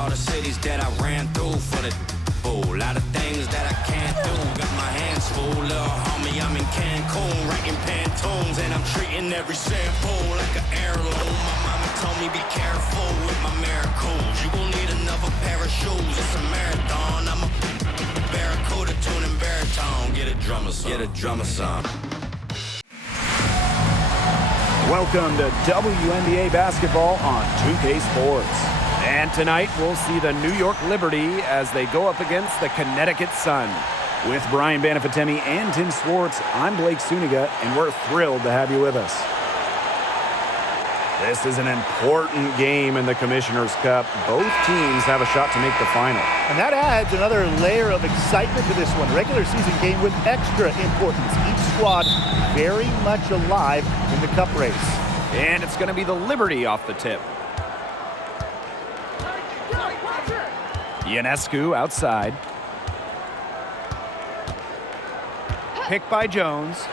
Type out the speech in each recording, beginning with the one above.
all the cities that I ran through for the bull. A lot of things that I can't do. Got my hands full, little homie. I'm in Cancun, writing Pantones, and I'm treating every sample like an heirloom. My mama told me be careful with my miracles. You gon' need another pair of shoes. It's a marathon. I'm a barracuda tuning baritone. Get a drummer song. Get a drummer song. Welcome to WNBA basketball on 2K Sports. And tonight we'll see the New York Liberty as they go up against the Connecticut Sun. With Brian Banafitemi and Tim Swartz, I'm Blake Suniga, and we're thrilled to have you with us. This is an important game in the Commissioner's Cup. Both teams have a shot to make the final. And that adds another layer of excitement to this one. Regular season game with extra importance. Each squad very much alive in the cup race. And it's going to be the Liberty off the tip. Ionescu outside. Picked by Jones.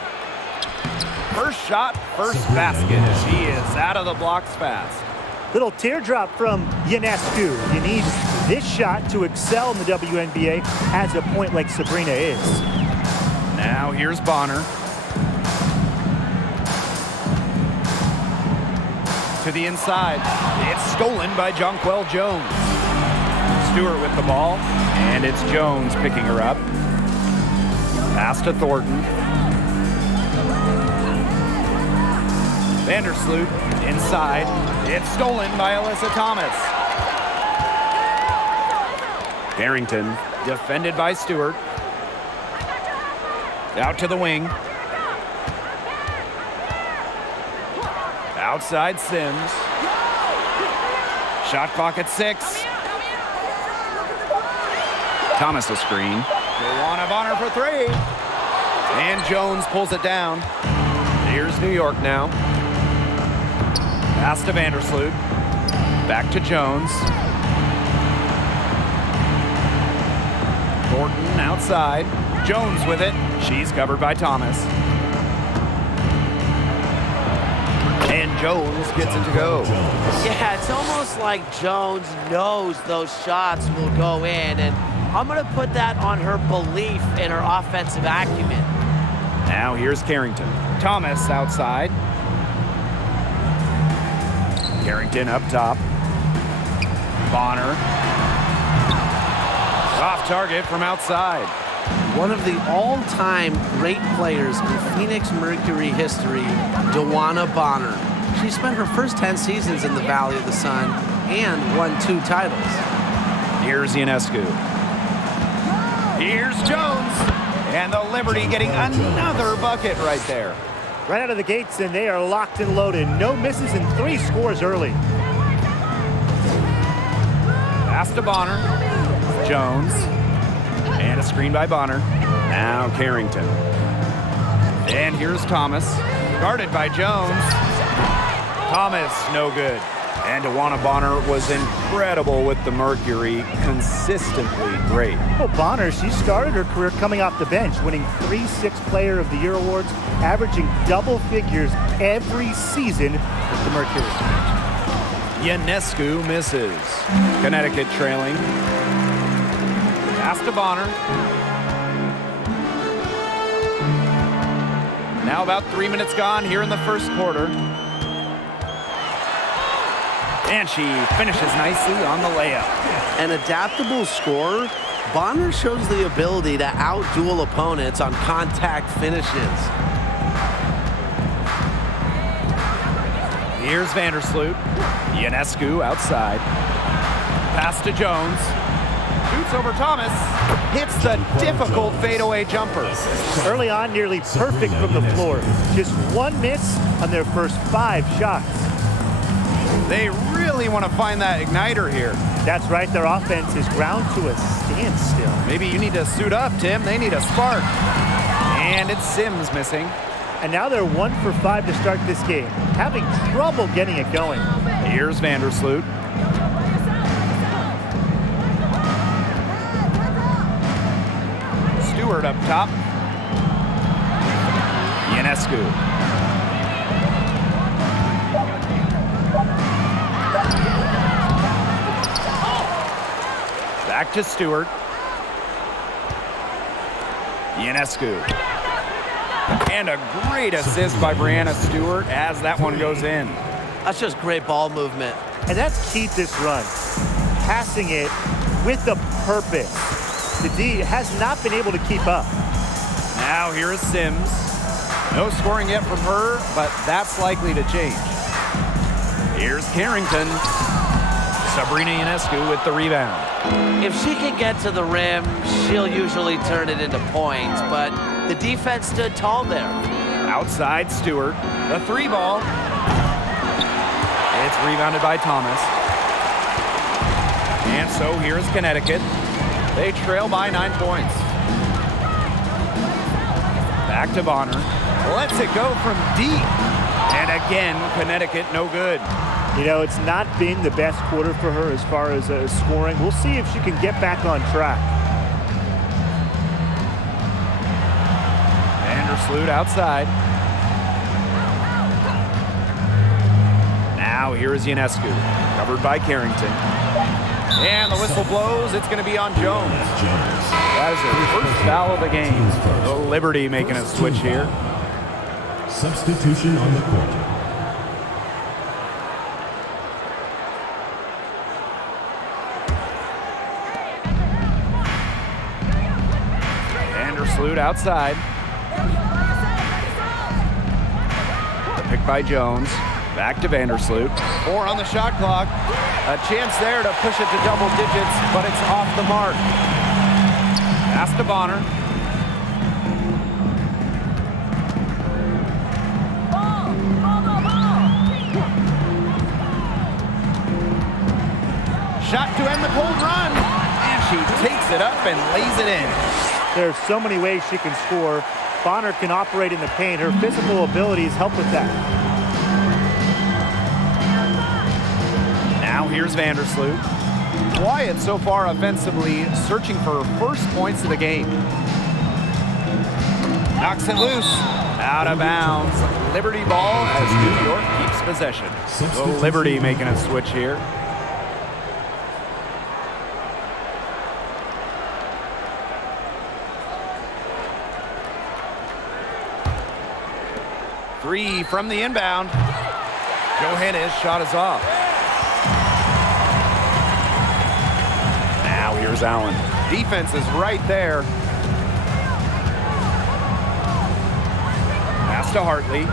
First shot, first basket. She is out of the blocks fast. Little teardrop from Ionescu. You need this shot to excel in the WNBA as a point like Sabrina is. Now here's Bonner. To the inside. It's stolen by Jonquel Jones. Stewart with the ball, and it's Jones picking her up. Pass to Thornton. Vandersloot inside. It's stolen by Alyssa Thomas. Barrington defended by Stewart. Out to the wing. Outside Sims. Shot clock at 6. Thomas a screen. Joanna Bonner for 3. And Jones pulls it down. Here's New York now. Pass to Vandersloot. Back to Jones. Thornton outside. Jones with it. She's covered by Thomas. And Jones gets it to go. Yeah, it's almost like Jones knows those shots will go in, and I'm going to put that on her belief in her offensive acumen. Now here's Carrington. Thomas outside. Carrington up top. Bonner. Off target from outside. One of the all-time great players in Phoenix Mercury history, Joanna Bonner. She spent her first 10 seasons in the Valley of the Sun and won 2 titles. Here's Ionescu. Here's Jones. And the Liberty getting another bucket right there. Right out of the gates, and they are locked and loaded. No misses and 3 scores early. Pass to Bonner. Jones. And a screen by Bonner. Now Carrington. And here's Thomas. Guarded by Jones. Thomas, no good. And Joanna Bonner was incredible with the Mercury. Consistently great. Well, Bonner, she started her career coming off the bench, winning 3 Sixth Player of the Year awards, averaging double figures every season with the Mercury. Ionescu misses. Connecticut trailing. Pass to Bonner. Now about 3 minutes gone here in the first quarter. And she finishes nicely on the layup. An adaptable scorer, Bonner shows the ability to out-duel opponents on contact finishes. Here's Vandersloot. Ionescu outside. Pass to Jones. Shoots over Thomas. Hits the difficult fadeaway jumper. Early on, nearly perfect from the floor. Just 1 miss on their first 5 shots. They really want to find that igniter here. That's right, their offense is ground to a standstill. Maybe you need to suit up, Tim. They need a spark. And it's Sims missing. And now they're 1 for 5 to start this game, having trouble getting it going. Here's Vandersloot. Stewart up top. Ionescu. Back to Stewart. Ionescu. And a great assist by Brianna Stewart as that one goes in. That's just great ball movement. And that's key to this run. Passing it with a purpose. The D has not been able to keep up. Now here is Sims. No scoring yet from her, but that's likely to change. Here's Carrington. Sabrina Ionescu with the rebound. If she can get to the rim, she'll usually turn it into points, but the defense stood tall there. Outside Stewart. The 3-ball. It's rebounded by Thomas. And so here's Connecticut. They trail by 9 points. Back to Bonner. Lets it go from deep. And again, Connecticut no good. You know, it's not been the best quarter for her as far as scoring. We'll see if she can get back on track. Vandersloot outside. Now here is Ionescu, covered by Carrington. And the whistle blows. It's going to be on Jones. That is her first foul of the game. The Liberty making a switch here. Substitution on the court. Vandersloot outside. The pick by Jones. Back to Vandersloot. 4 on the shot clock. A chance there to push it to double digits, but it's off the mark. Pass to Bonner. Shot to end the cold run. And she takes it up and lays it in. There are so many ways she can score. Bonner can operate in the paint. Her physical abilities help with that. Now here's Vandersloot. Quiet so far offensively, searching for her first points of the game. Knocks it loose. Out of bounds. Liberty ball as New York keeps possession. So Liberty making a switch here. Three from the inbound. Johannes' shot is off. Now here's Allen. Defense is right there. Pass to Hartley.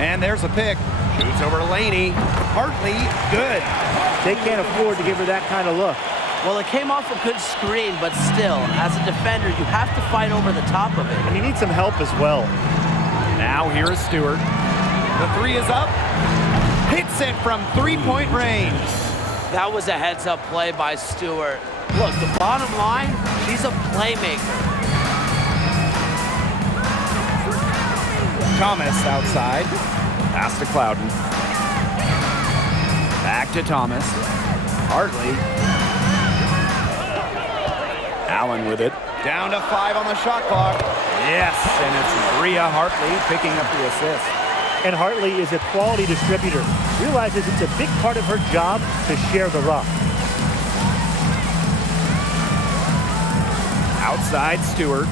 And there's a pick. Shoots over to Laney. Hartley, good. They can't afford to give her that kind of look. Well, it came off a good screen, but still, as a defender, you have to fight over the top of it. And you need some help as well. Now here is Stewart. The 3 is up. Hits it from 3-point range. That was a heads-up play by Stewart. Look, the bottom line, she's a playmaker. Thomas outside. Pass to Clouden. Back to Thomas. Hartley. Allen with it. Down to 5 on the shot clock. Yes, and it's Bria Hartley picking up the assist. And Hartley is a quality distributor. Realizes it's a big part of her job to share the rock. Outside Stewart.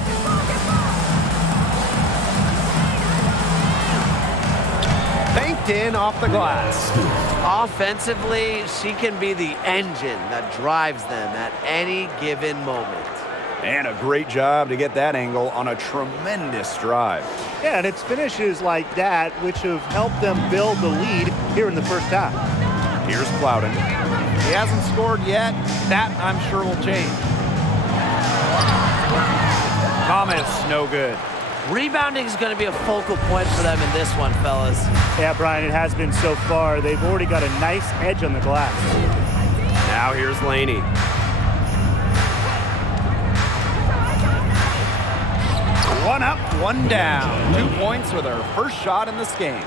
Banked in off the glass. Offensively, she can be the engine that drives them at any given moment. And a great job to get that angle on a tremendous drive. Yeah, and it's finishes like that which have helped them build the lead here in the first half. Here's Clouden. He hasn't scored yet. That, I'm sure, will change. Thomas, no good. Rebounding is going to be a focal point for them in this one, fellas. Yeah, Brian, it has been so far. They've already got a nice edge on the glass. Now here's Laney. One up, one down. 2 points with her first shot in this game.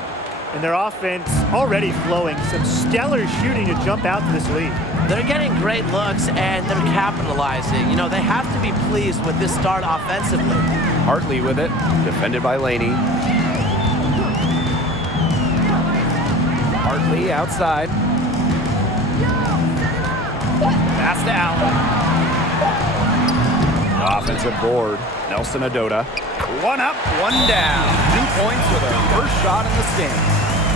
And their offense already flowing. Some stellar shooting to jump out to this lead. They're getting great looks, and they're capitalizing. You know, they have to be pleased with this start offensively. Hartley with it, defended by Laney. Hartley outside. Pass to Allen. Offensive board. Nelson Adota. One up, one down. 2 points with her first shot in this game.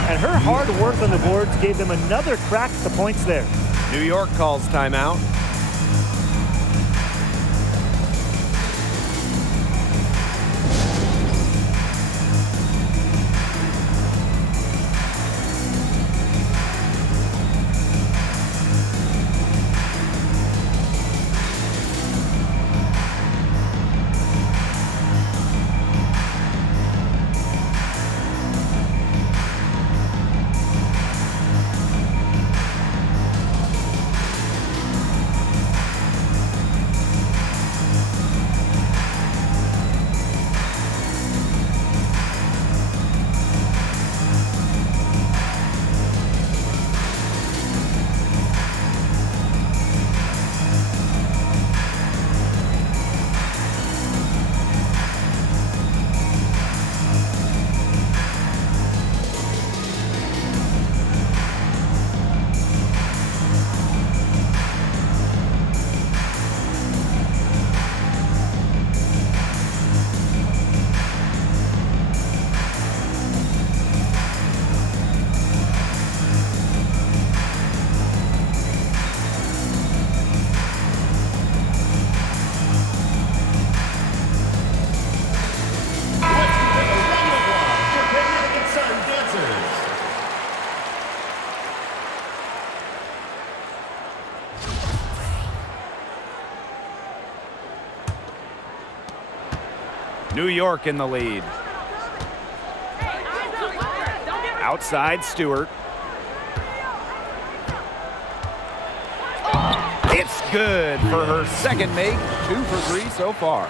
And her hard work on the boards gave them another crack at the points there. New York calls timeout. New York in the lead. Outside Stewart. It's good for her second make. 2 for 3 so far.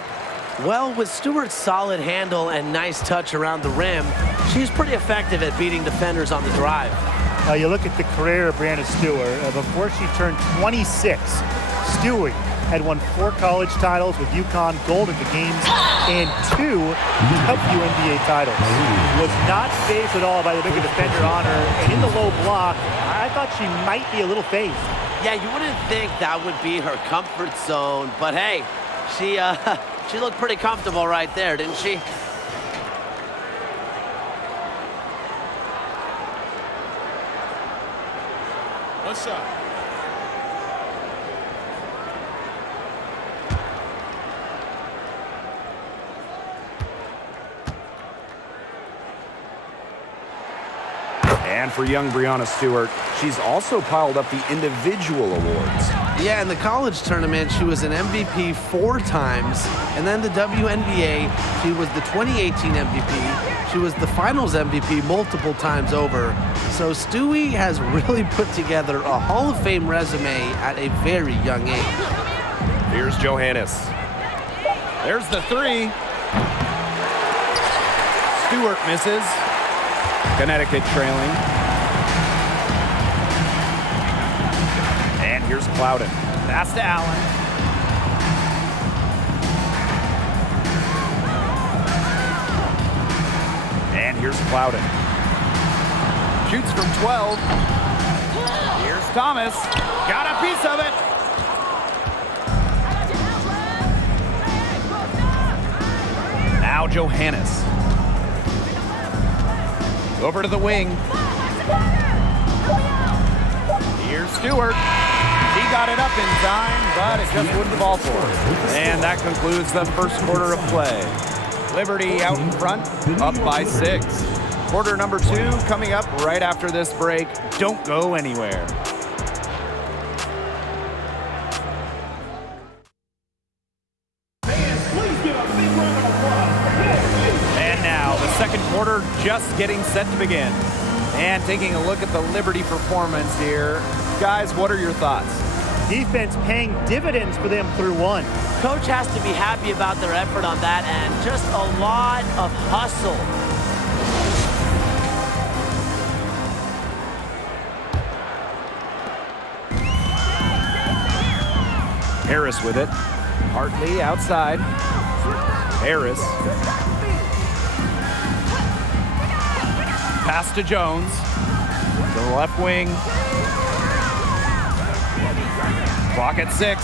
Well, with Stewart's solid handle and nice touch around the rim, she's pretty effective at beating defenders on the drive. You look at the career of Brianna Stewart. Before she turned 26, Stewart had won 4 college titles with UConn, gold at the games, and 2 WNBA titles. Was not fazed at all by the bigger defender on her, and in the low block, I thought she might be a little phased. Yeah, you wouldn't think that would be her comfort zone, but hey, she looked pretty comfortable right there, didn't she? What's up? And for young Brianna Stewart, she's also piled up the individual awards. Yeah, in the college tournament, she was an MVP 4 times, and then the WNBA, she was the 2018 MVP. She was the finals MVP multiple times over. So Stewie has really put together a Hall of Fame resume at a very young age. Here's Johannes. There's the 3. Stewart misses. Connecticut trailing. And here's Plowden. Pass to Allen. And here's Plowden. Shoots from 12. Here's Thomas. Got a piece of it. Now Johannes. Over to the wing. Here's Stewart. He got it up in time, but it just wouldn't fall for her. And that concludes the first quarter of play. Liberty out in front, up by 6. Quarter number 2 coming up right after this break. Don't go anywhere. And now the second quarter just getting set to begin. And taking a look at the Liberty performance here. Guys, what are your thoughts? Defense paying dividends for them through 1. Coach has to be happy about their effort on that end. Just a lot of hustle. Harris with it. Hartley outside. Harris. Pass to Jones. To the left wing. Clock at 6.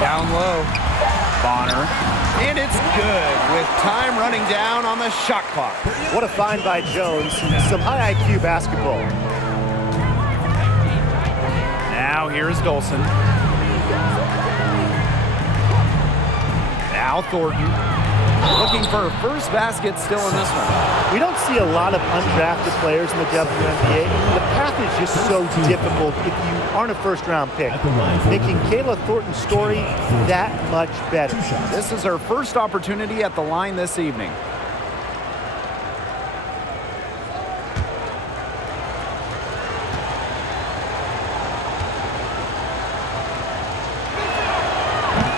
Down low. Bonner. And it's good with time running down on the shot clock. What a find by Jones. Some high IQ basketball. Now here's Dolson. Now Thornton. Looking for her first basket still in this one. We don't see a lot of undrafted players in the WNBA. The path is just so difficult if you aren't a first-round pick, making Kayla Thornton's story that much better. This is her first opportunity at the line this evening.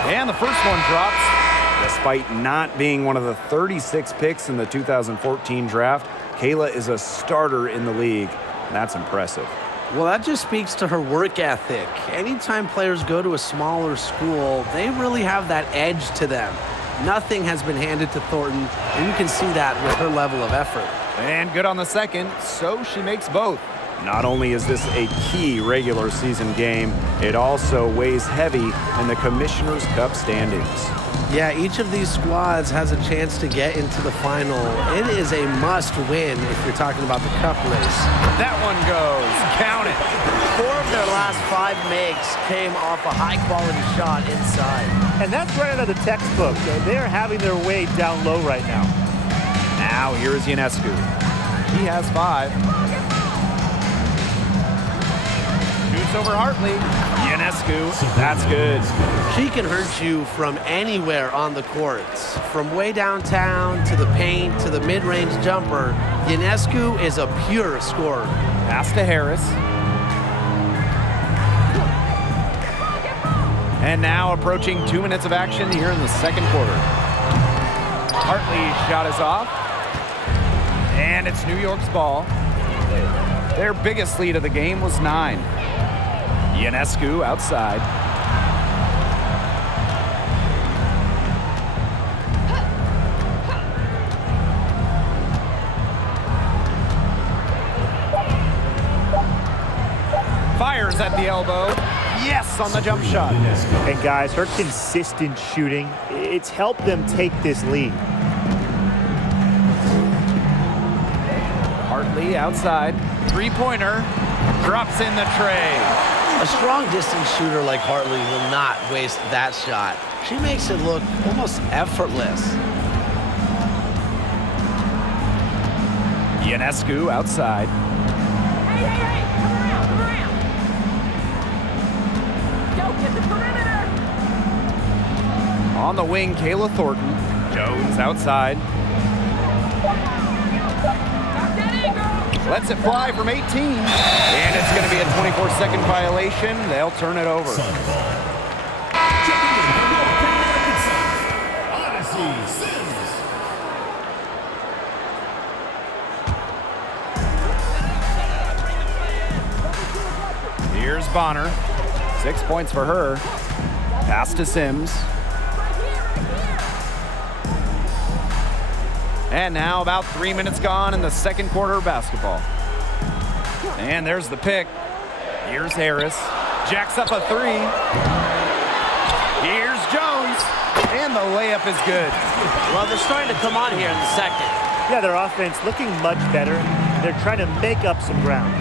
And the first one drops. Despite not being one of the 36 picks in the 2014 draft, Kayla is a starter in the league. That's impressive. Well, that just speaks to her work ethic. Anytime players go to a smaller school, they really have that edge to them. Nothing has been handed to Thornton, and you can see that with her level of effort. And good on the second, so she makes both. Not only is this a key regular season game, it also weighs heavy in the Commissioner's Cup standings. Yeah, each of these squads has a chance to get into the final. It is a must-win if you're talking about the cup race. That one goes. Count it. 4 of their last 5 makes came off a high-quality shot inside. And that's right out of the textbook. They're having their way down low right now. Now here's Ionescu. He has 5. Shoots over Hartley. Ionescu, that's good. She can hurt you from anywhere on the courts. From way downtown to the paint to the mid-range jumper, Ionescu is a pure scorer. Pass to Harris. And now approaching 2 minutes of action here in the second quarter. Hartley's shot is off. And it's New York's ball. Their biggest lead of the game was 9. Ionescu outside. Fires at the elbow. Yes, on the jump shot. And guys, her consistent shooting, it's helped them take this lead. Hartley outside. Three-pointer. Drops in the tray. A strong distance shooter like Hartley will not waste that shot. She makes it look almost effortless. Ionescu outside. Hey, come around. Go get the perimeter. On the wing, Kayla Thornton. Jones outside. Lets it fly from 18. And it's going to be a 24-second violation. They'll turn it over. Here's Bonner. 6 points for her. Pass to Sims. And now about 3 minutes gone in the second quarter of basketball. And there's the pick. Here's Harris. Jacks up a 3. Here's Jones. And the layup is good. Well, they're starting to come on here in the second. Yeah, their offense looking much better. They're trying to make up some ground.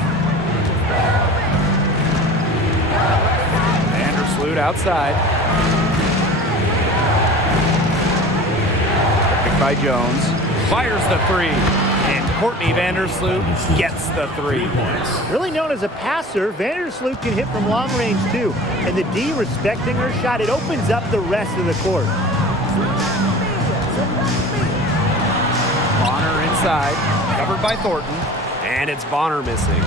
Vandersloot outside. Picked by Jones. Fires the 3. And Courtney Vandersloot gets the 3. Really known as a passer, Vandersloot can hit from long range too. And the D respecting her shot, it opens up the rest of the court. Bonner inside, covered by Thornton. And it's Bonner missing.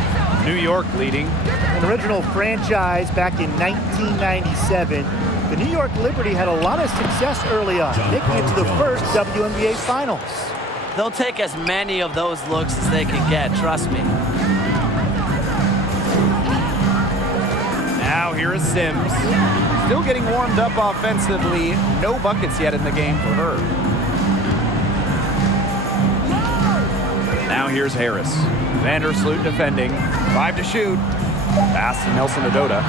New York leading. An original franchise back in 1997. The New York Liberty had a lot of success early on, making it to the first WNBA Finals. They'll take as many of those looks as they can get, trust me. Now here is Sims. Still getting warmed up offensively. No buckets yet in the game for her. Now here's Harris. Vandersloot defending. 5 to shoot. Pass to Nelson Adota.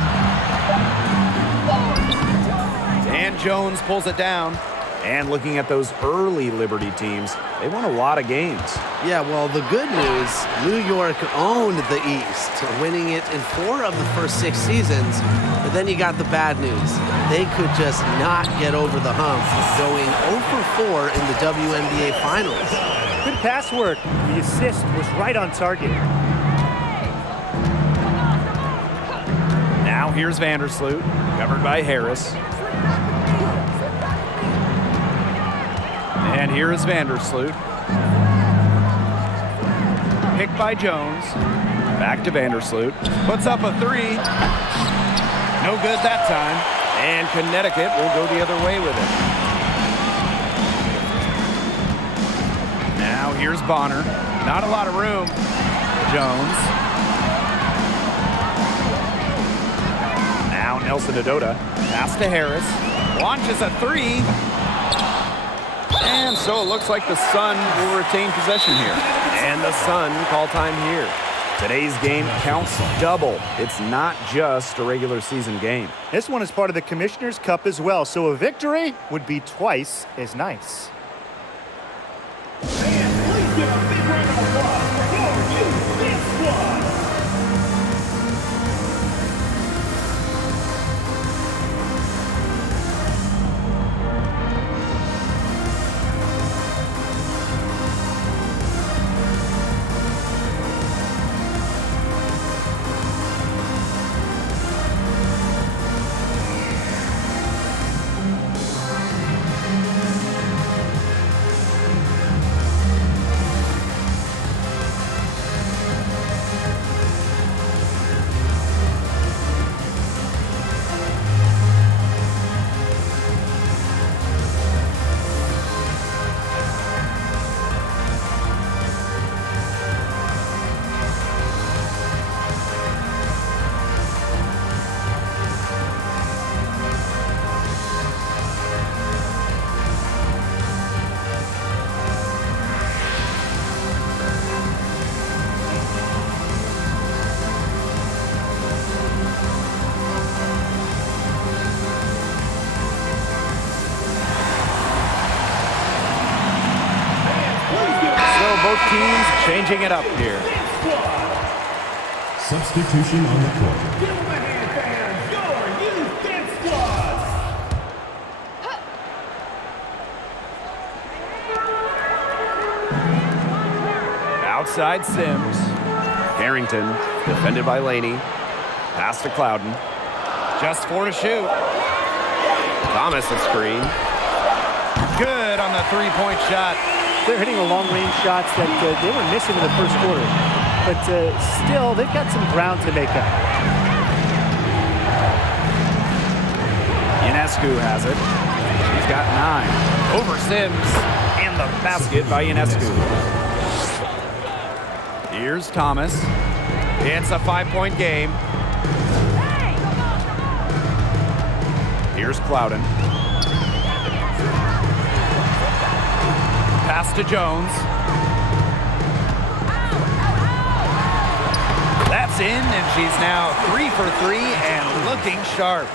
And Jones pulls it down. And looking at those early Liberty teams, they won a lot of games. Yeah, well, the good news, New York owned the East, winning it in 4 of the first 6 seasons. But then you got the bad news. They could just not get over the hump, going 0 for 4 in the WNBA Finals. Good pass work. The assist was right on target. Now here's Vandersloot, covered by Harris. And here is Vandersloot. Picked by Jones. Back to Vandersloot. Puts up a 3. No good that time. And Connecticut will go the other way with it. Now here's Bonner. Not a lot of room. Jones. Now Nelson Adota. Pass to Harris. Launches a 3. And so it looks like the Sun will retain possession here. And the Sun call time here. Today's game counts double. It's not just a regular season game. This one is part of the Commissioner's Cup as well, so a victory would be twice as nice. Both teams changing it up here. Substitution on the court. Give them a hand, fans. Your youth dance squad. Outside Sims. Carrington, defended by Laney. Pass to Clouden. Just 4 to shoot. Thomas a screen. Good on the 3-point shot. They're hitting the long-range shots that they were missing in the first quarter. But still, they've got some ground to make up. Ionescu has it. She's got 9. Over Sims. And the basket by Ionescu. Here's Thomas. It's a 5-point game. Here's Clouden. Pass to Jones. That's in, and she's now 3 for 3 and looking sharp.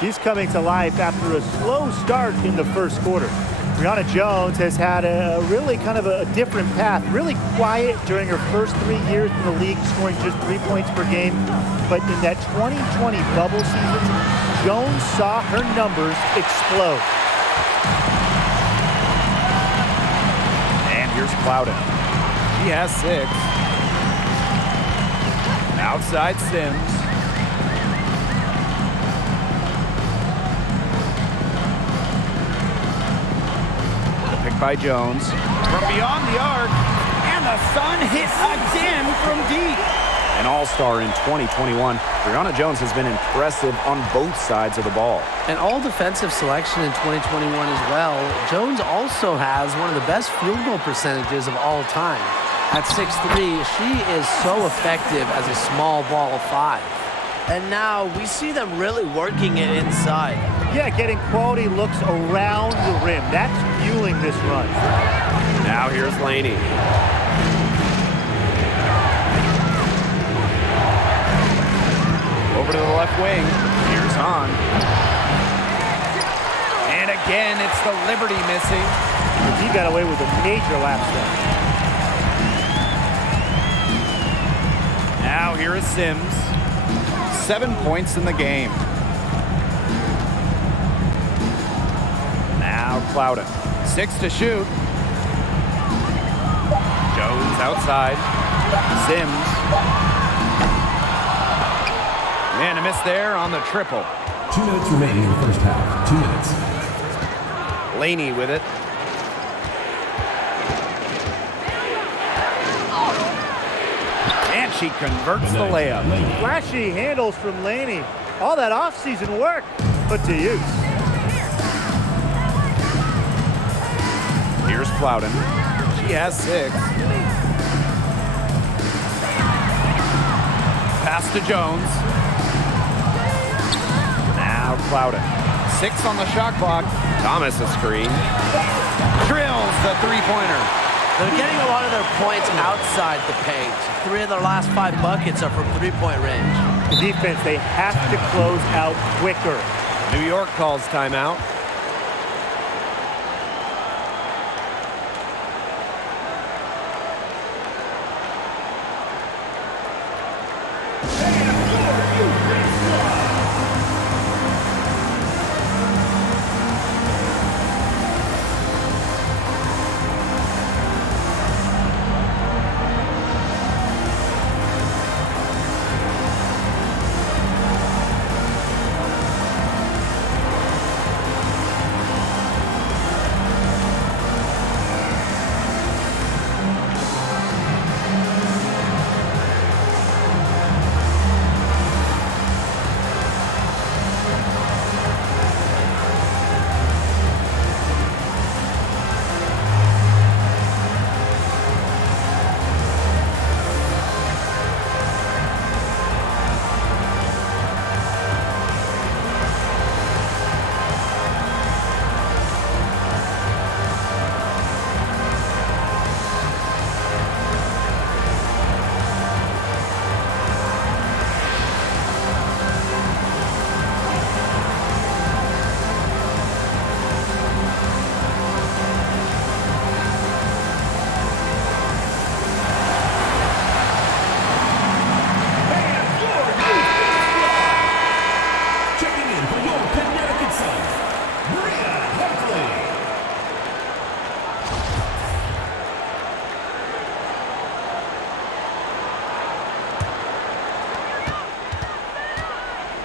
She's coming to life after a slow start in the first quarter. Brianna Jones has had a really kind of a different path, really quiet during her first 3 years in the league, scoring just 3 points per game. But in that 2020 bubble season, Jones saw her numbers explode. Here's Clouden. She has 6. Outside Sims. The pick by Jones. From beyond the arc. And the Sun hit again from deep. An all-star in 2021, Brianna Jones has been impressive on both sides of the ball. An all-defensive selection in 2021 as well. Jones also has one of the best field goal percentages of all time. At 6'3", she is so effective as a small ball 5. And now we see them really working it inside. Yeah, getting quality looks around the rim. That's fueling this run. Now here's Laney. Over to the left wing. Here's Hahn. And again, it's the Liberty missing. He got away with a major lap step. Now here is Sims. 7 points in the game. Now Clouden. 6 to shoot. Jones outside. Sims. And a miss there on the triple. 2 minutes remaining in the first half. 2 minutes. Laney with it. And she converts the layup. Flashy handles from Laney. All that offseason work put to use. Here's Clouden. She has 6. Pass to Jones. Now Clouden. 6 on the shot clock. Thomas a screen. Drills the three-pointer. They're getting a lot of their points outside the paint. 3 of their last 5 buckets are from three-point range. The defense, they have to close out quicker. New York calls timeout.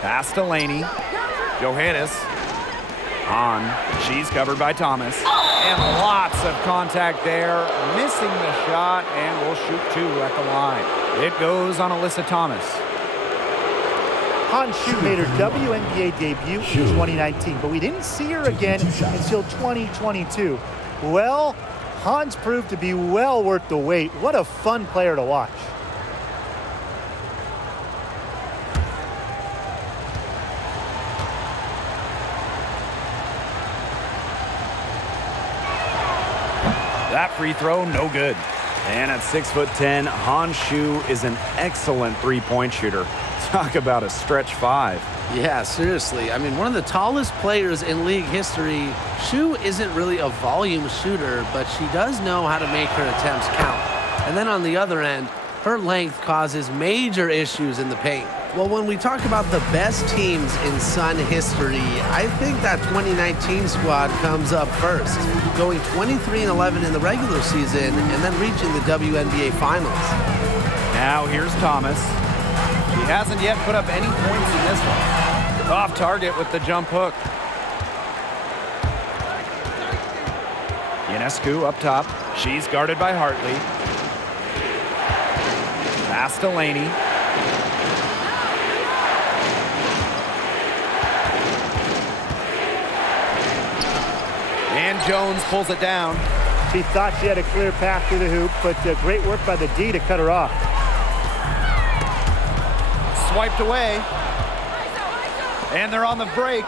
Pass to Laney. Johannes on. She's covered by Thomas. And lots of contact there. Missing the shot, and will shoot 2 at the line. It goes on Alyssa Thomas. Han Shu made her WNBA debut in 2019, but we didn't see her again until 2022. Well, Han's proved to be well worth the wait. What a fun player to watch. That free throw, no good. And at 6'10", Han Shu is an excellent three-point shooter. Talk about a stretch 5. Yeah, seriously. I mean, one of the tallest players in league history. Shu isn't really a volume shooter, but she does know how to make her attempts count. And then on the other end, her length causes major issues in the paint. Well, when we talk about the best teams in Sun history, I think that 2019 squad comes up first, going 23-11 in the regular season and then reaching the WNBA Finals. Now here's Thomas. She hasn't yet put up any points in this one. Off target with the jump hook. Ionescu up top. She's guarded by Hartley. Pass to Laney. And Jones pulls it down. She thought she had a clear path to the hoop, but great work by the D to cut her off. Swiped away. And they're on the break.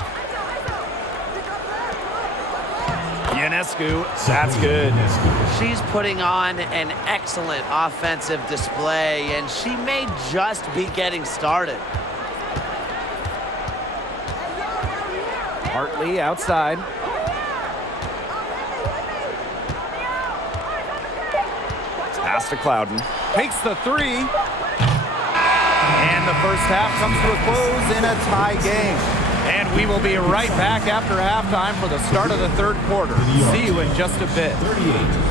Ionescu, that's good. She's putting on an excellent offensive display, and she may just be getting started. Hartley outside. Pass to Clouden. Takes the three. And the first half comes to a close in a tie game. And we will be right back after halftime for the start of the third quarter. See you in just a bit. 38.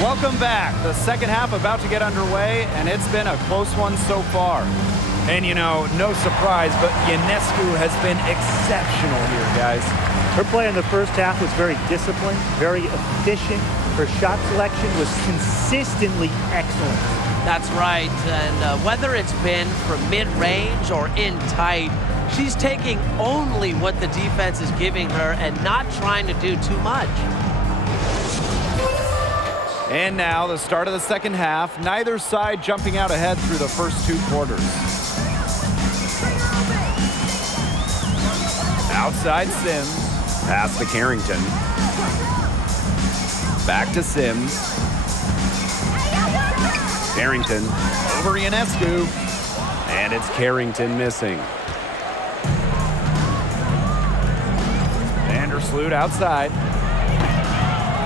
Welcome back. The second half about to get underway, and it's been a close one so far. And you know, no surprise, but Ionescu has been exceptional here, guys. Her play in the first half was very disciplined, very efficient. Her shot selection was consistently excellent. That's right, and whether it's been from mid-range or in tight, she's taking only what the defense is giving her and not trying to do too much. And now the start of the second half. Neither side jumping out ahead through the first two quarters. Outside Sims. Pass to Carrington. Back to Sims. Carrington over Ionescu. And it's Carrington missing. Vandersloot outside.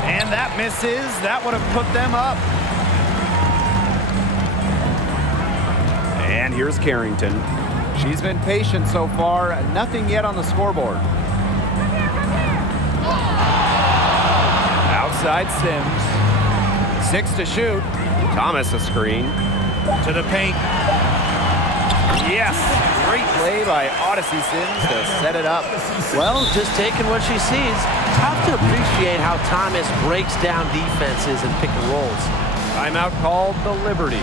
And that misses. That would have put them up. And here's Carrington. She's been patient so far. Nothing yet on the scoreboard. Outside Sims. 6 to shoot. Thomas a screen. To the paint. Yes. Great play by Odyssey Sims to set it up. Well, just taking what she sees. Tough to appreciate how Thomas breaks down defenses and pick and rolls. Timeout called the Liberty.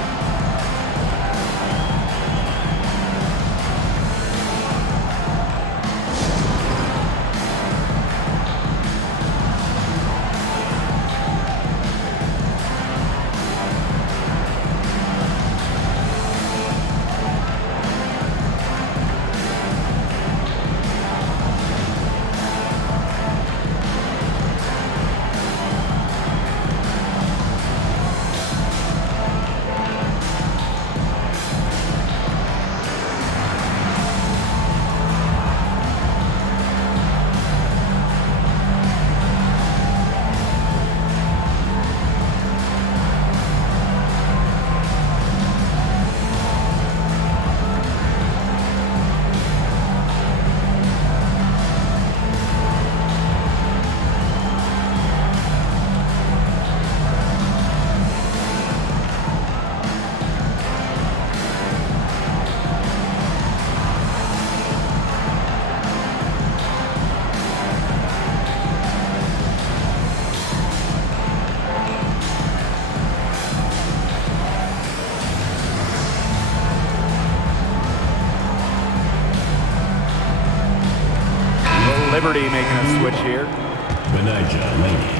Liberty making a switch here. Benija Laney.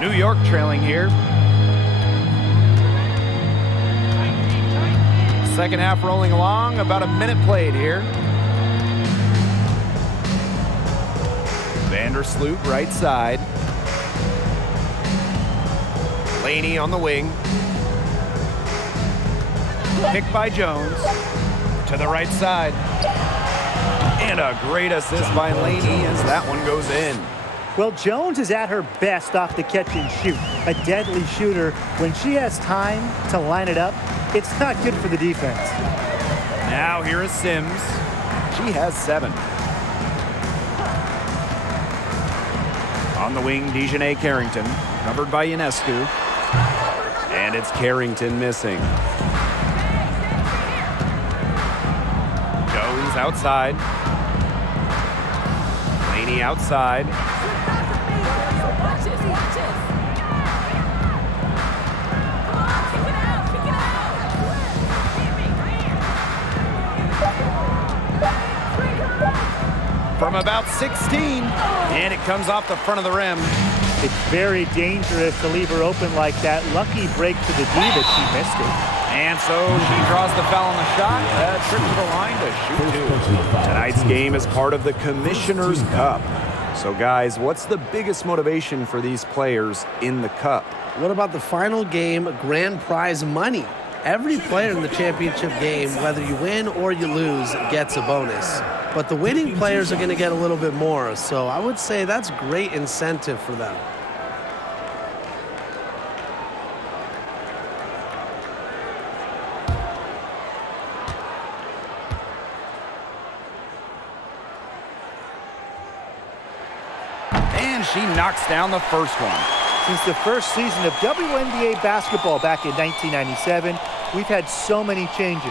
New York trailing here. Second half rolling along, about a minute played here. Vandersloot right side. Laney on the wing. Picked by Jones. To the right side. And a great assist by Laney as that one goes in. Well, Jones is at her best off the catch and shoot. A deadly shooter. When she has time to line it up, it's not good for the defense. Now here is Sims. She has 7. On the wing, Dejanay Carrington. Covered by Ionescu. And it's Carrington missing. Jones outside. Laney outside. Watch this, watch this. Come on, kick it out, kick it out. Hit me, right here. From about 16, and it comes off the front of the rim. It's very dangerous to leave her open like that. Lucky break to the D that she missed it. And so she draws the foul on the shot. Trip to the line to shoot two. Tonight's game is part of the Commissioner's Cup. So guys, what's the biggest motivation for these players in the Cup? What about the final game, grand prize money? Every player in the championship game, whether you win or you lose, gets a bonus. But the winning players are going to get a little bit more. So I would say that's great incentive for them. And she knocks down the first one. Since the first season of WNBA basketball back in 1997, we've had so many changes.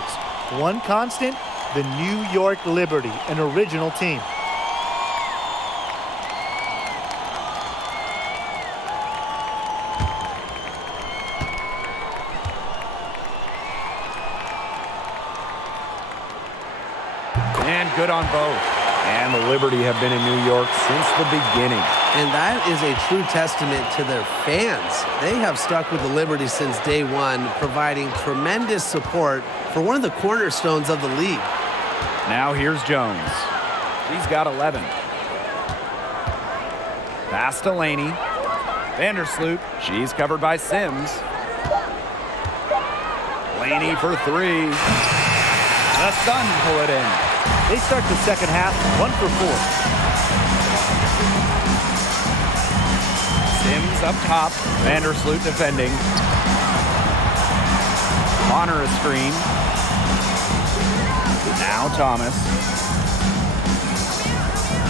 One constant, the New York Liberty, an original team. And good on both. And the Liberty have been in New York since the beginning. And that is a true testament to their fans. They have stuck with the Liberty since day one, providing tremendous support for one of the cornerstones of the league. Now here's Jones. She's got 11. Pass to Laney. Vandersloot. She's covered by Sims. Laney for three. The Suns pull it in. They start the second half 1 for 4. Sims up top. Vandersloot defending. Bonner a screen. Now Thomas.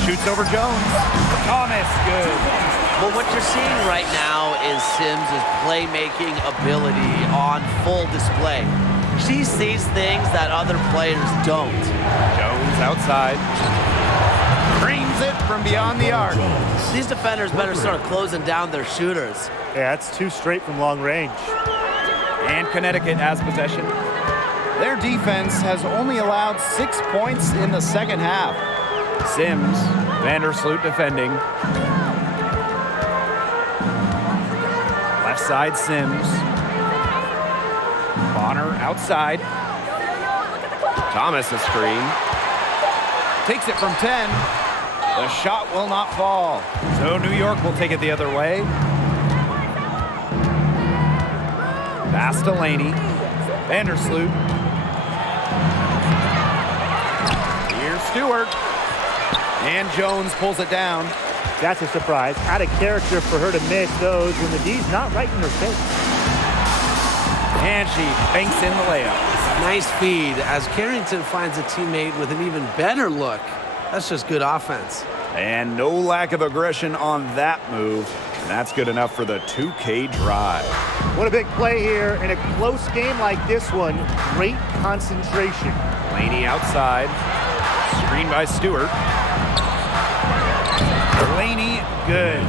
Shoots over Jones. Thomas, good. Well, what you're seeing right now is Sims' playmaking ability on full display. She sees things that other players don't. Jones outside. Creams it from beyond the arc. These defenders better start closing down their shooters. Yeah, that's 2 straight from long range. And Connecticut has possession. Their defense has only allowed 6 points in the second half. Sims, Vandersloot defending. Left side Sims. Bonner outside. Thomas a screen. Takes it from 10. The shot will not fall. So New York will take it the other way. Pass to Laney. Vandersloot. Here's Stewart. And Jones pulls it down. That's a surprise. Out of character for her to miss those when the D's not right in her face. And she banks in the layup. Nice feed as Carrington finds a teammate with an even better look. That's just good offense. And no lack of aggression on that move. And that's good enough for the 2K drive. What a big play here in a close game like this one. Great concentration. Laney outside. Screen by Stewart. Laney, good.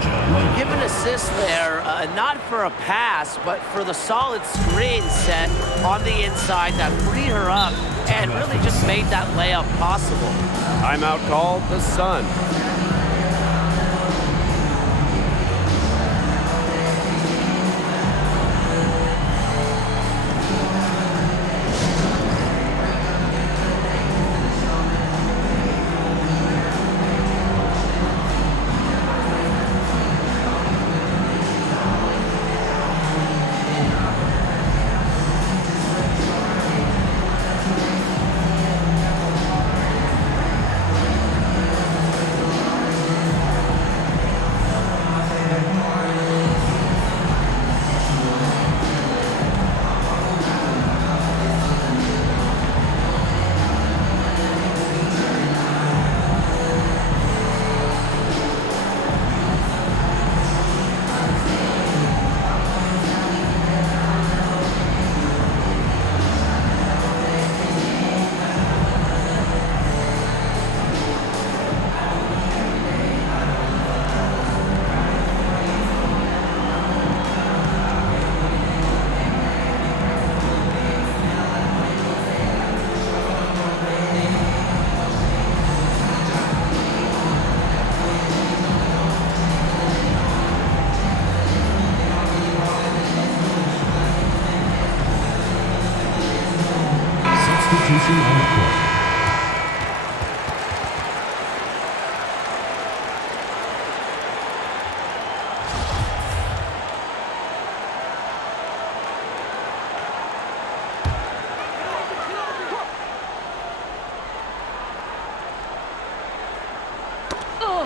Give an assist there, not for a pass, but for the solid screen set on the inside that freed her up and really just made that layup possible. Timeout called the Sun.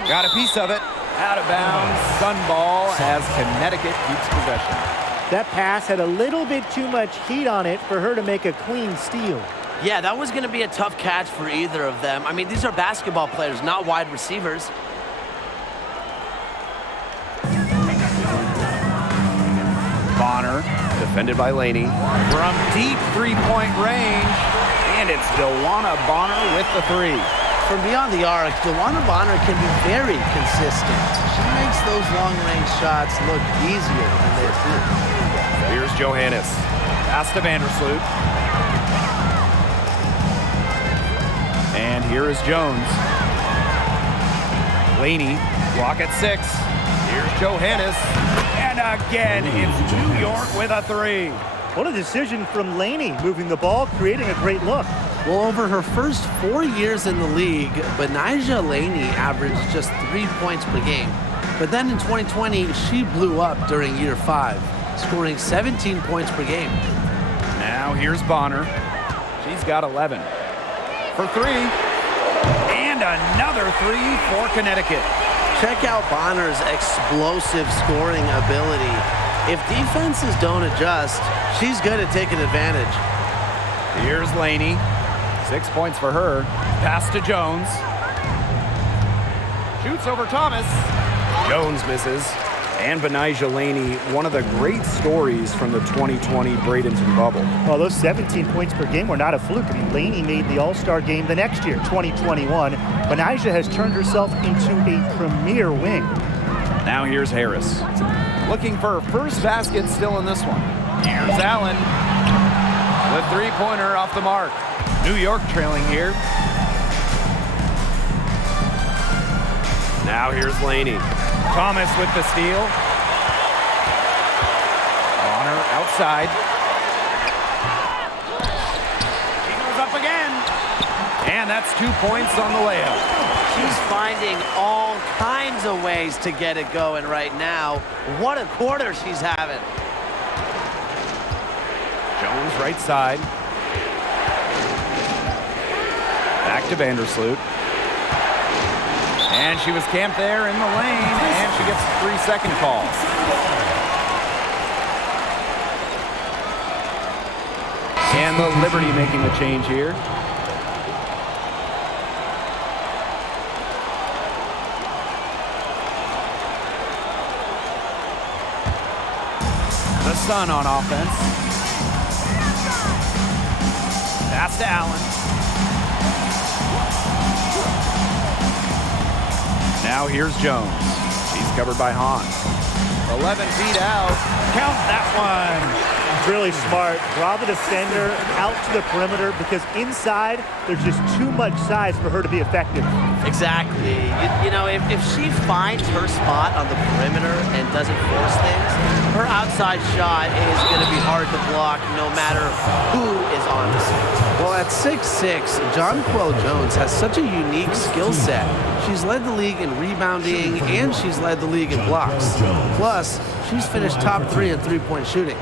Got a piece of it. Out of bounds. Sun ball as Connecticut keeps possession. That pass had a little bit too much heat on it for her to make a clean steal. Yeah, that was going to be a tough catch for either of them. I mean, these are basketball players, not wide receivers. Bonner, defended by Laney. From deep three-point range, and it's DeWanna Bonner with the three. From beyond the arc, DeWanna Bonner can be very consistent. She makes those long-range shots look easier than they appear. Here's Johannes. Pass to Vandersloot. And here is Jones. Laney, block at 6. Here's Johannes. And again, it's New York with a three. What a decision from Laney, moving the ball, creating a great look. Well, over her first 4 years in the league, Benijah Laney averaged just 3 points per game. But then in 2020, she blew up during year 5, scoring 17 points per game. Now here's Bonner. She's got 11. For 3. And another 3 for Connecticut. Check out Bonner's explosive scoring ability. If defenses don't adjust, she's good at taking advantage. Here's Laney. 6 points for her. Pass to Jones. Shoots over Thomas. Jones misses. And Benijah Laney, one of the great stories from the 2020 Bradenton bubble. Well, those 17 points per game were not a fluke. I mean, Laney made the All-Star game the next year, 2021. Benijah has turned herself into a premier wing. Now here's Harris. Looking for her first basket still in this one. Here's Allen. The three-pointer off the mark. New York trailing here. Now here's Laney. Thomas with the steal. Bonner outside. She goes up again. And that's 2 points on the layup. She's finding all kinds of ways to get it going right now. What a quarter she's having. Jones right side. Back to Vandersloot. And she was camped there in the lane, and she gets a 3-second call. And the Liberty making a change here. The Sun on offense. Pass to Allen. Now here's Jones. She's covered by Hahn. 11 feet out. Count that one. Really smart. Draw the defender out to the perimeter because inside there's just too much size for her to be effective. Exactly. You know, if she finds her spot on the perimeter and doesn't force things, her outside shot is going to be hard to block no matter who is on the scene. Well, at 6'6", Jonquel Jones has such a unique skill set. She's led the league in rebounding and she's led the league in blocks. Plus, she's finished top 3 in three-point shooting.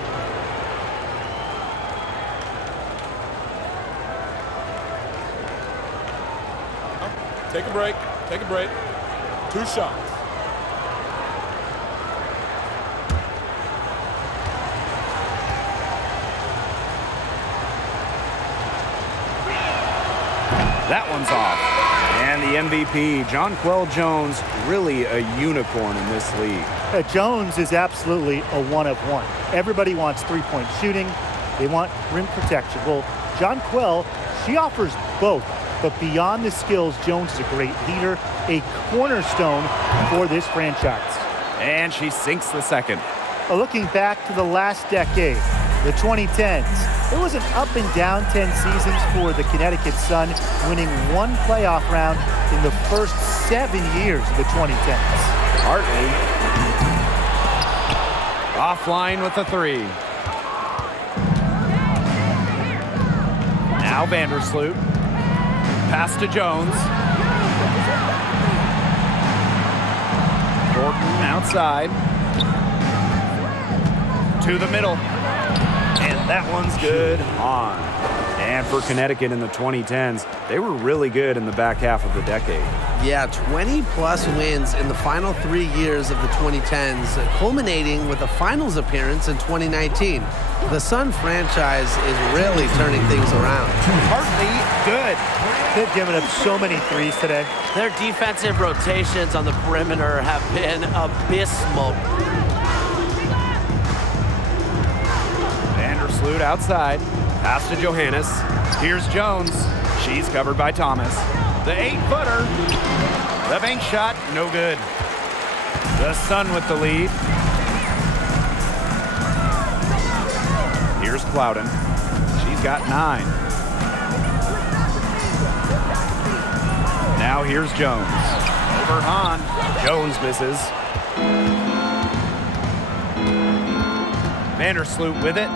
Take a break. Take a break. 2 shots. That one's off. And the MVP, Jonquel Jones, really a unicorn in this league. Jones is absolutely a one-of-one. Everybody wants three-point shooting. They want rim protection. Well, Jonquel, she offers both. But beyond the skills, Jones is a great leader, a cornerstone for this franchise. And she sinks the second. Looking back to the last decade, the 2010s, it was an up and down 10 seasons for the Connecticut Sun, winning 1 playoff round in the first 7 years of the 2010s. Hartley offline with the 3. Now Vandersloot. Pass to Jones. Jordan outside. To the middle. And that one's good on. And for Connecticut in the 2010s, they were really good in the back half of the decade. Yeah, 20-plus wins in the final 3 years of the 2010s, culminating with a finals appearance in 2019. The Sun franchise is really turning things around. Hartley, good. They've given up so many threes today. Their defensive rotations on the perimeter have been abysmal. Vandersloot outside. Pass to Johannes. Here's Jones. She's covered by Thomas. The 8-footer. The bank shot, no good. The Sun with the lead. Here's Clouden. She's got 9. Now here's Jones. Over Hahn. Jones misses. Vandersloot with it.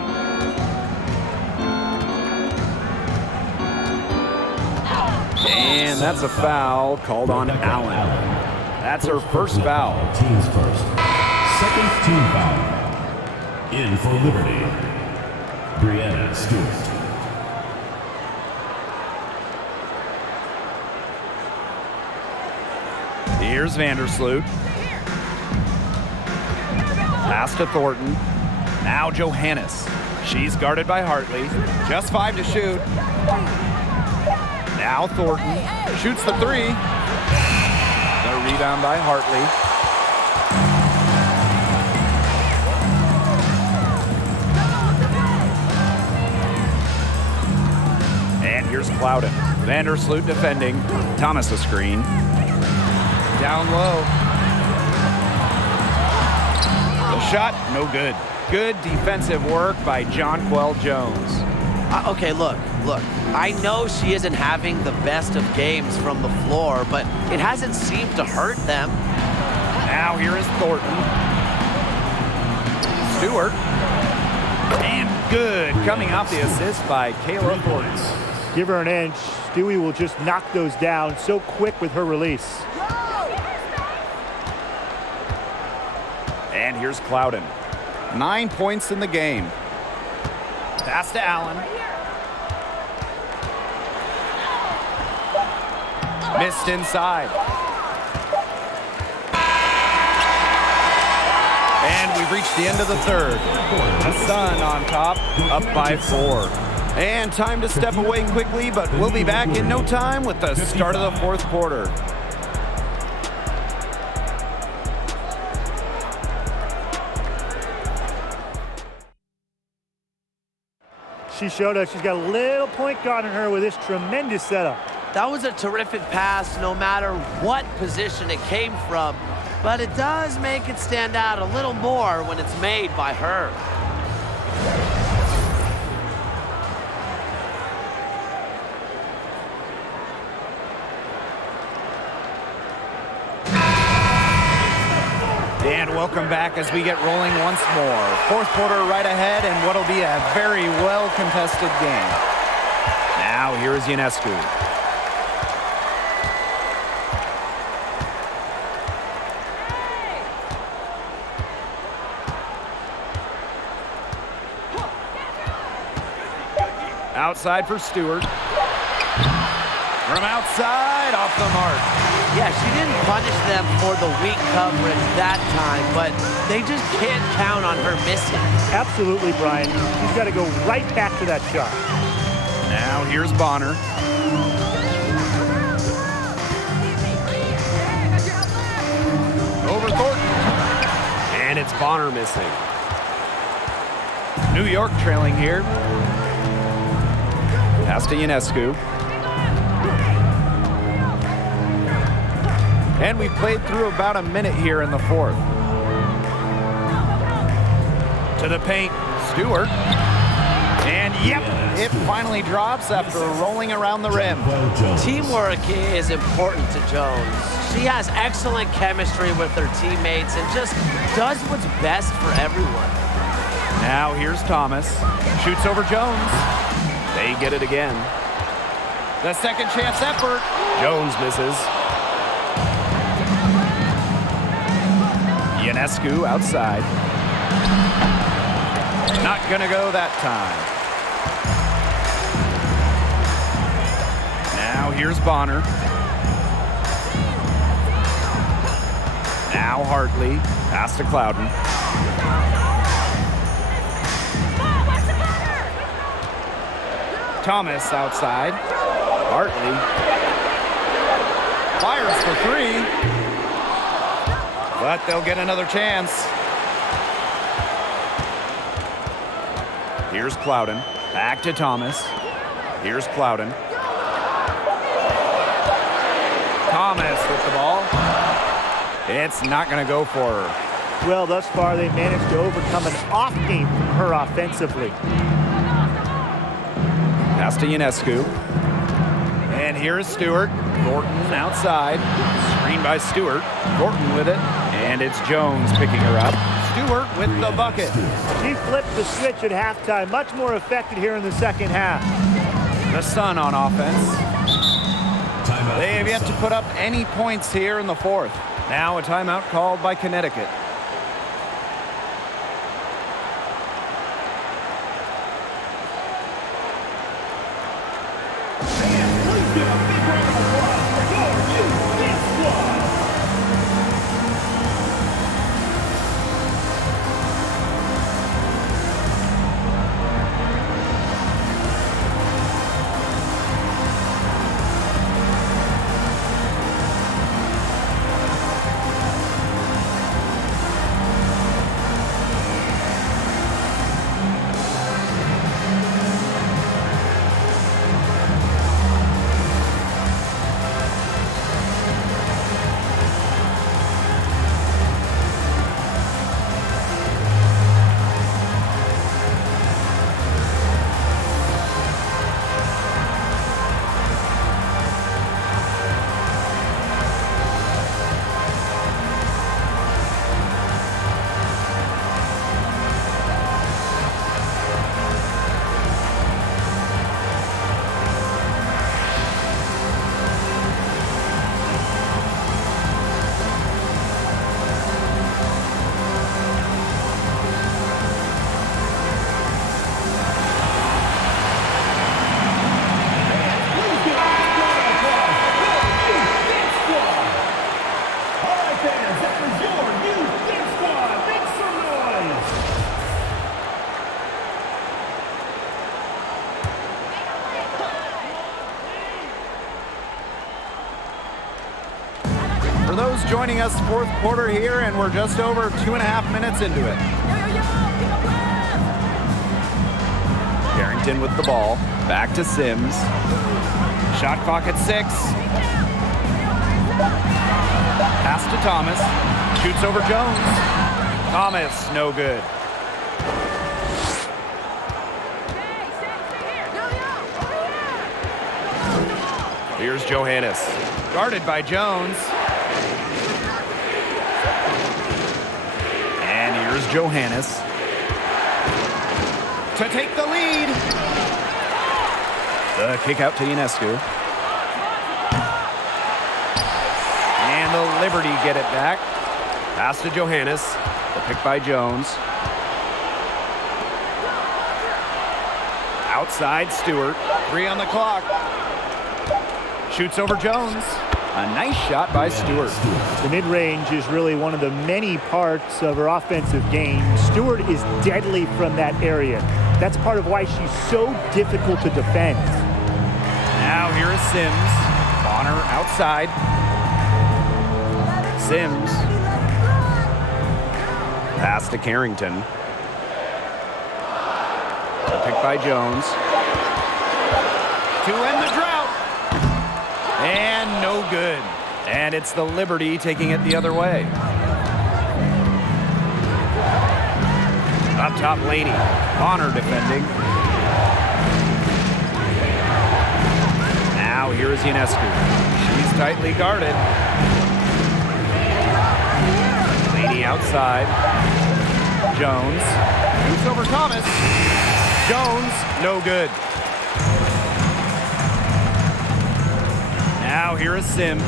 And that's a foul called on Allen. That's her first foul. Team's first. Second team foul. In for Liberty, Brianna Stewart. Here's Vandersloot. Pass to Thornton. Now Johannes. She's guarded by Hartley. Just 5 to shoot. Now Thornton shoots the 3. The rebound by Hartley. And here's Clouden. Vandersloot defending. Thomas a screen. Down low. The shot, no good. Good defensive work by Jonquel Jones. Okay, look. I know she isn't having the best of games from the floor, but it hasn't seemed to hurt them. Now here is Thornton. Stewart. And good. Coming off the assist by Kayla Thornton. Give her an inch. Stewie will just knock those down so quick with her release. And here's Clouden. 9 points in the game. Pass to Allen. Missed inside. And we've reached the end of the third. The Sun on top, up by 4. And time to step away quickly, but we'll be back in no time with the start of the fourth quarter. She showed us she's got a little point guard in her with this tremendous setup. That was a terrific pass no matter what position it came from, but it does make it stand out a little more when it's made by her. And welcome back as we get rolling once more. Fourth quarter right ahead and what'll be a very well-contested game. Now here is Ionescu. Outside for Stewart. From outside, off the mark. Yeah, she didn't punish them for the weak coverage that time, but they just can't count on her missing. Absolutely, Brian. She's got to go right back to that shot. Now here's Bonner. Over Thornton. And it's Bonner missing. New York trailing here. Pass to Ionescu. And we played through about a minute here in the fourth. To the paint, Stewart. And yep, it finally drops after rolling around the rim. Teamwork is important to Jones. She has excellent chemistry with her teammates and just does what's best for everyone. Now here's Thomas. Shoots over Jones. They get it again. The second chance effort. Jones misses. Ionescu outside. Not gonna go that time. here's Bonner. Now Hartley, pass to Clouden. Thomas outside. Hartley fires for three, but they'll get another chance. Here's Clouden, back to Thomas. Here's Clouden. Thomas with the ball. It's not going to go for her. Well, thus far, they managed to overcome an off game from her offensively. Pass to Ionescu. And here's Stewart. Thornton outside. Screen by Stewart. Thornton with it. And it's Jones picking her up. Stewart with the bucket. She flipped the switch at halftime. Much more effective here in the second half. The Sun on offense. They have yet to put up any points here in the fourth. Now a timeout called by Connecticut. Those joining us fourth quarter here, and we're just over 2.5 minutes into it. Carrington with the ball, back to Sims. Shot clock at 6. Pass to Thomas, shoots over Jones. Thomas, no good. Here's Johannes, guarded by Jones. Here's Johannes to take the lead. The kick out to Ionescu. And the Liberty get it back. Pass to Johannes. The pick by Jones. Outside Stewart. 3 on the clock. Shoots over Jones. A nice shot by Stewart. The mid-range is really one of the many parts of her offensive game. Stewart is deadly from that area. That's part of why she's so difficult to defend. Now here is Sims. Bonner outside. Sims. Pass to Carrington. A pick by Jones. To end the drought. And no good. And it's the Liberty taking it the other way. Up top, Laney. Bonner defending. Now here is Ionescu. She's tightly guarded. Laney outside. Jones. Shoots over Thomas. Jones, no good. Now here is Sims.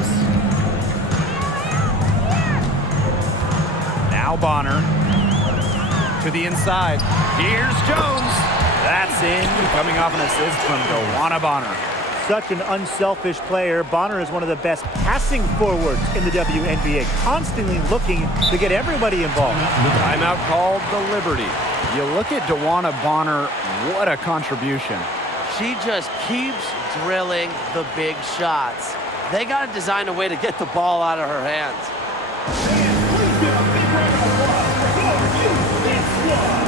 Now Bonner to the inside. Here's Jones. That's in, coming off an assist from Dewana Bonner. Such an unselfish player. Bonner is one of the best passing forwards in the WNBA, constantly looking to get everybody involved. Timeout called the Liberty. You look at DeWanna Bonner, what a contribution. She just keeps drilling the big shots. They got to design a way to get the ball out of her hands. Please give a big round of applause for your youth squad.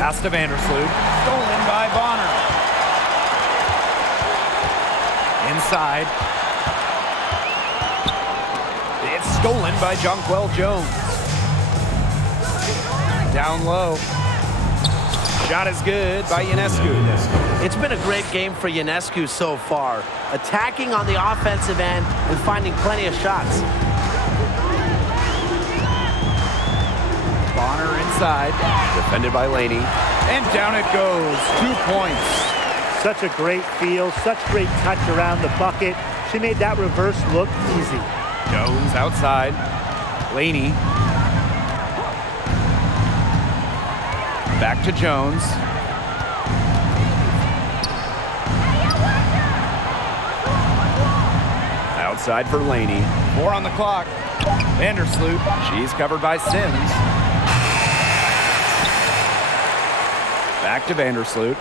Pass to Vandersloot. Stolen by Bonner. Inside. It's stolen by Jonquel Jones. Down low. Shot is good by Ionescu. It's been a great game for Ionescu so far, attacking on the offensive end and finding plenty of shots. Bonner inside, defended by Laney, and down it goes. 2 points. Such a great feel, such great touch around the bucket. She made that reverse look easy. Jones outside. Laney. Back to Jones. Outside for Laney. 4 on the clock. Vandersloot. She's covered by Sims. Back to Vandersloot.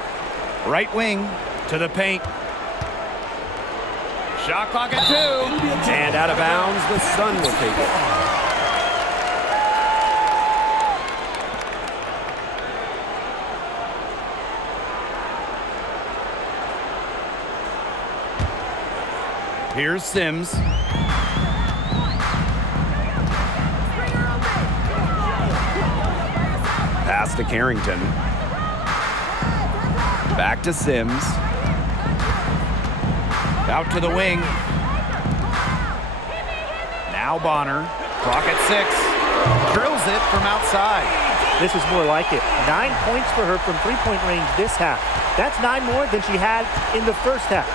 Right wing to the paint. Shot clock at 2. And out of bounds, the Sun will take it. Here's Sims. Pass to Carrington. Back to Sims. Out to the wing. Now Bonner. Clock at 6. Drills it from outside. This is more like it. 9 points for her from three-point range this half. That's 9 more than she had in the first half.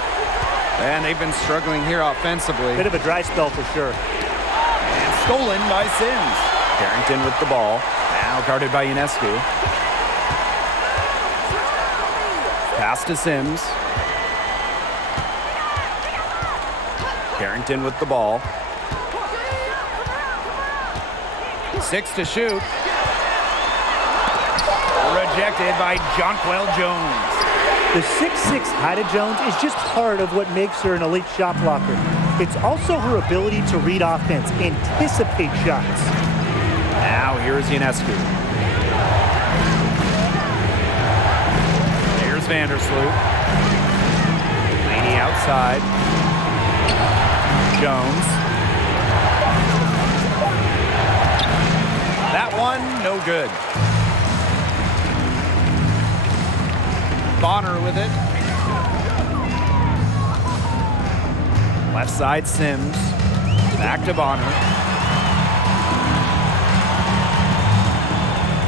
And they've been struggling here offensively. Bit of a dry spell for sure. And stolen by Sims. Carrington with the ball. Now guarded by Ionescu. Pass to Sims. Carrington with the ball. 6 to shoot. Rejected by Jonquel Jones. The 6'6" Ida Jones is just part of what makes her an elite shot blocker. It's also her ability to read offense, anticipate shots. Now here's Ionescu. Here's Vandersloot. Laney outside. Jones. That one, no good. Bonner with it. Left side, Sims. Back to Bonner.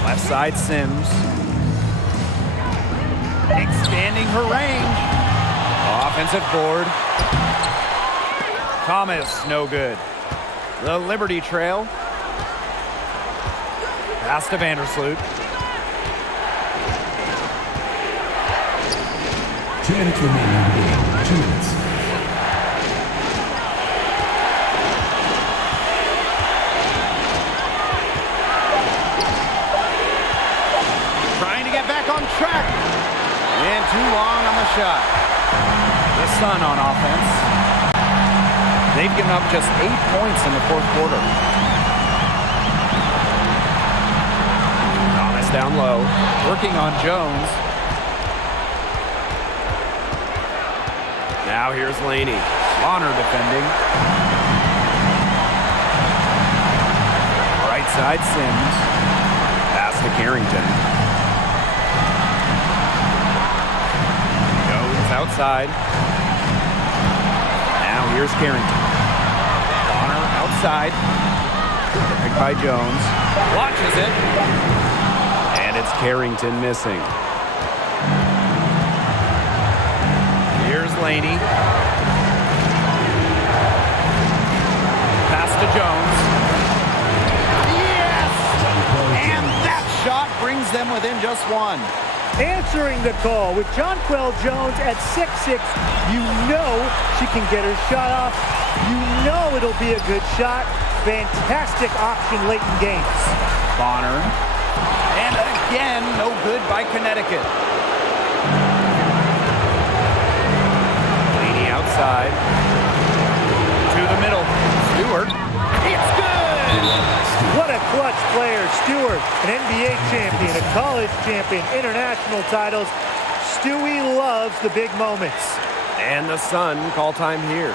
Left side, Sims. Expanding her range. Offensive board. Thomas, no good. The Liberty trail. Pass to Vandersloot. 2 minutes remaining in the game. 2 minutes. Trying to get back on track. And too long on the shot. The Sun on offense. They've given up just 8 points in the fourth quarter. Thomas down low, working on Jones. Now here's Laney. Bonner defending. Right side Sims. Pass to Carrington. Jones outside. Now here's Carrington. Bonner outside. Picked by Jones. Watches it. And it's Carrington missing. Here's Laney. Pass to Jones. Yes! And that shot brings them within just one. Answering the call with Jonquel Jones at 6'6", you know she can get her shot off. You know it'll be a good shot. Fantastic option late in games. Bonner. And again, no good by Connecticut. Laney outside. To the middle. Stewart. It's good! What a clutch player. Stewart, an NBA champion, a college champion, international titles. Stewie loves the big moments. And the Sun call time here.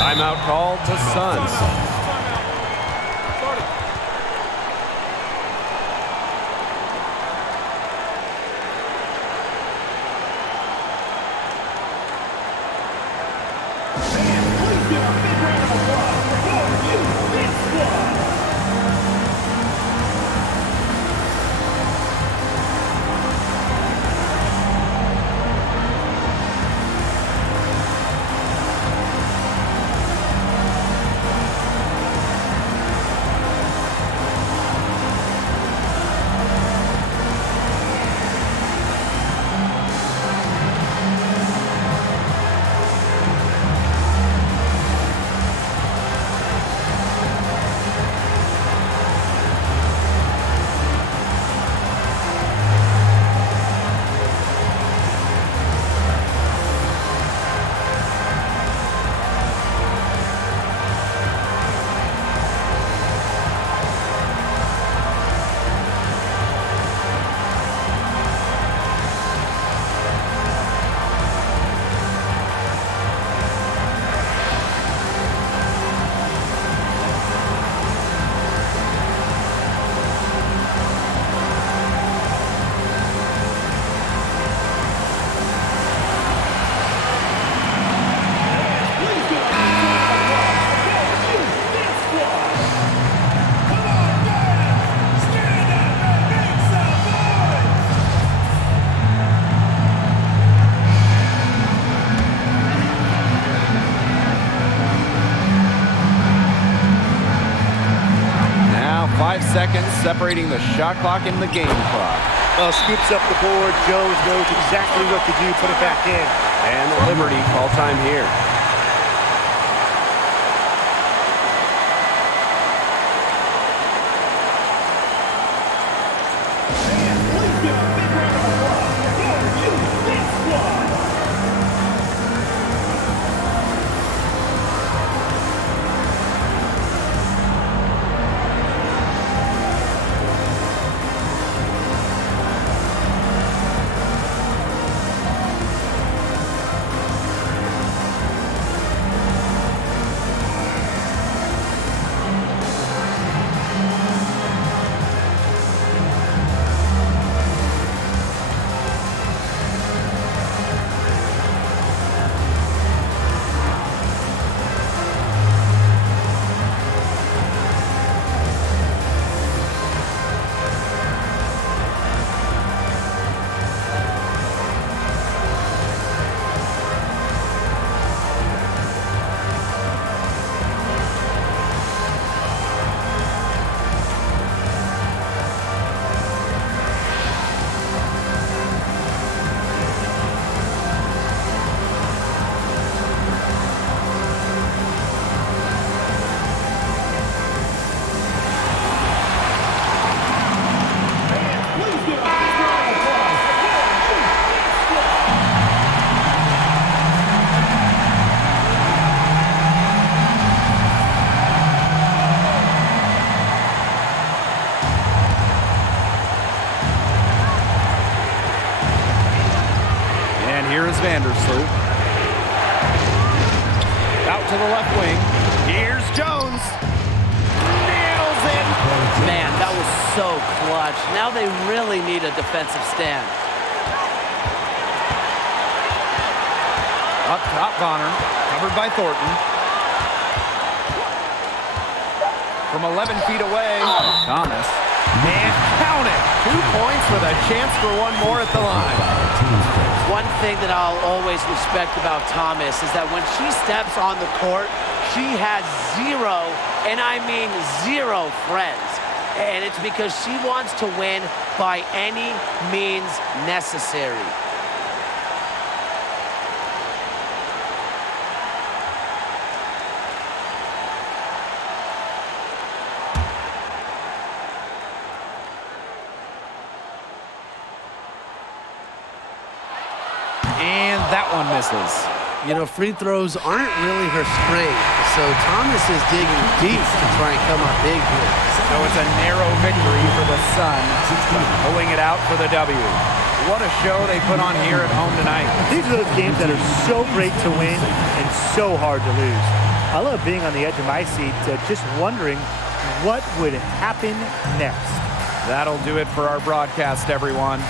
Timeout called to Suns. seconds separating the shot clock and the game clock. Well, scoops up the board. Jones knows exactly what to do. Put it back in. And Liberty call time here. Please give a big round of applause for your Phoenix squad. Here is Vandersloot. Out to the left wing. Here's Jones. Nails it. Man, that was so clutch. Now they really need a defensive stand. Up top, Bonner. Covered by Thornton. From 11 feet away, Thomas. And count it. 2 points with a chance for one more at the line. One thing that I'll always respect about Thomas is that when she steps on the court, she has zero, and I mean zero friends. And it's because she wants to win by any means necessary. And that one misses. You know, free throws aren't really her strength, so Thomas is digging deep to try and come up big here. So it's a narrow victory for the Sun, pulling it out for the W. What a show they put on here at home tonight. These are those games that are so great to win and so hard to lose. I love being on the edge of my seat, just wondering what would happen next. That'll do it for our broadcast, everyone.